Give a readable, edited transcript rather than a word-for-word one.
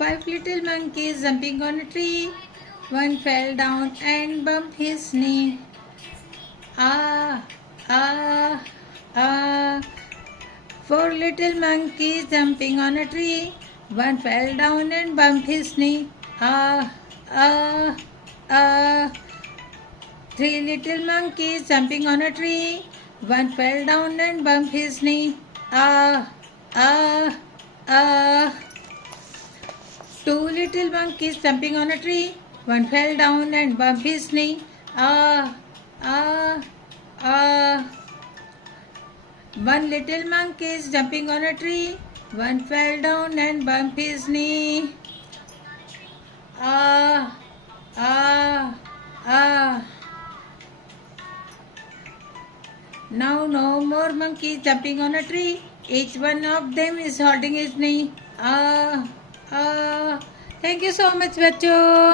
Five little monkeys jumping on a tree. One fell down and bumped his knee. Ah, ah, ah. Four little monkeys jumping on a tree. One fell down and bumped his knee. Ah, ah, ah. Three little monkeys jumping on a tree. One fell down and bumped his knee. Ah, ah, ah. Two little monkeys jumping on a tree. One fell down and bumped his knee. Ah, ah, ah. One little monkey is jumping on a tree. One fell down and bumped his knee. Ah, ah, ah. Now no more monkeys jumping on a tree. Each one of them is holding his knee. Ah, ah. Thank you so much, बच्चों.